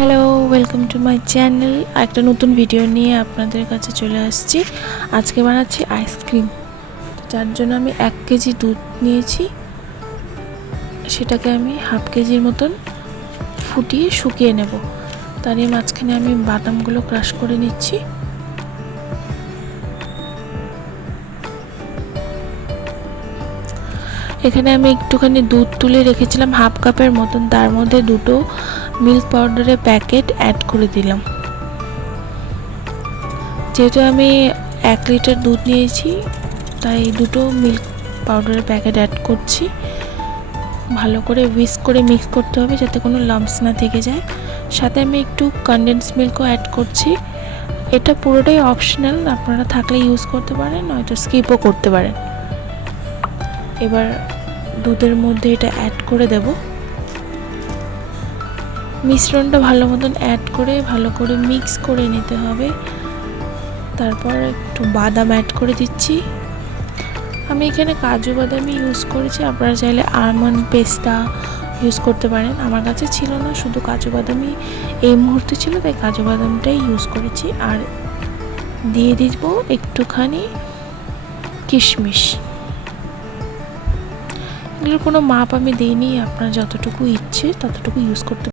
Hello, welcome to my channel. একটা নতুন video নিয়ে আপনাদের কাছে চলে আসছি। আজকে বানাচ্ছি আইসক্রিম। যার জন্য আমি 1 কেজি দুধ নিয়েছি, সেটাকে আমি হাফ কেজির মতন ফুটিয়ে শুকিয়ে নেব। তারই মাঝখানে আমি বাদামগুলো ক্রাশ করে নিচ্ছি। এখানে আমি একটুখানি দুধ তুলে রেখেছিলাম হাফ কাপের মতন, তার মধ্যে 2টো মিল্ক পাউডারের প্যাকেট অ্যাড করে দিলাম। যেহেতু আমি 1 লিটার দুধ নিয়েছি, তাই 2টো মিল্ক পাউডারের প্যাকেট অ্যাড করছি। ভালো করে হুইস্ক করে মিক্স করতে হবে যাতে কোনো লাম্পস না থেকে যায়। সাথে আমি একটু কনডেন্স মিল্কও অ্যাড করছি। এটা পুরোটাই অপশনাল, আপনারা থাকলে ইউজ করতে পারেন, নয়তো স্কিপও করতে পারেন। এবার দুধের মধ্যে এটা অ্যাড করে দেব। মিশ্রণটা ভালো মতন অ্যাড করে ভালো করে মিক্স করে নিতে হবে। তারপর একটু বাদাম অ্যাড করে দিচ্ছি। আমি এখানে কাজু বাদামই ইউজ করেছি, আপনারা চাইলে আলমন্ড পেস্তা ইউজ করতে পারেন। আমার কাছে ছিল না, শুধু কাজু বাদামই এই মুহূর্তে ছিল, তাই কাজু বাদামটাই ইউজ করেছি। আর দিয়ে দিব একটুখানি কিশমিশ। এগুলোর কোনো মাপ আমি দিইনি, আপনার যতটুকু ইচ্ছে ততটুকু ইউজ করতে